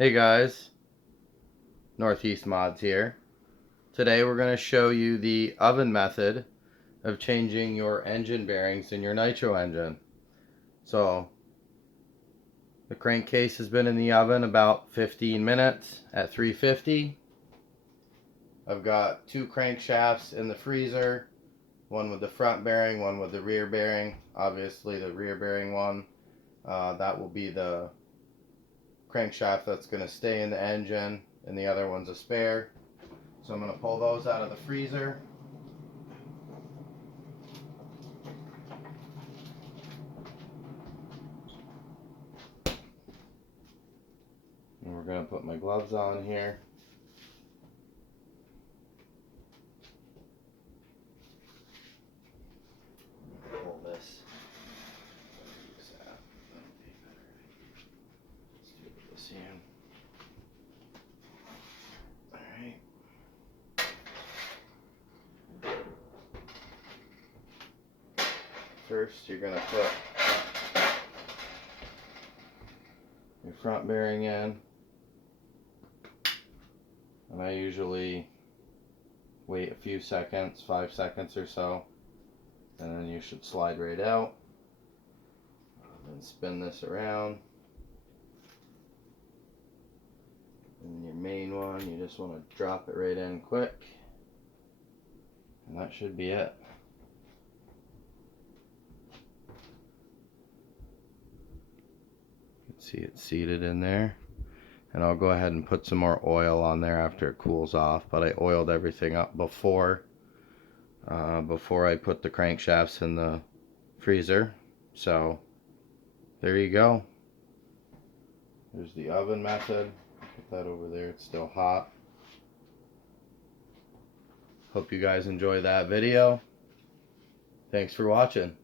Hey guys, Northeast Mods here. Today we're going to show you the oven method of changing your engine bearings in your nitro engine. So the crankcase has been in the oven about 15 minutes at 350. I've got two crankshafts in the freezer, one with the front bearing, one with the rear bearing. Obviously the rear bearing one, that will be the crankshaft that's going to stay in the engine, and the other one's a spare. So I'm going to pull those out of the freezer. And we're going to put my gloves on here. Pull this. Let's do this here. Alright. First, you're going to put your front bearing in. And I usually wait a few seconds, 5 seconds or so. And then you should slide right out. Then spin this around. And your main one, you just want to drop it right in quick. And that should be it. You can see it seated in there. And I'll go ahead and put some more oil on there after it cools off. But I oiled everything up before I put the crankshafts in the freezer. So there you go. There's the oven method. Put that over there, it's still hot. Hope you guys enjoy that video. Thanks for watching.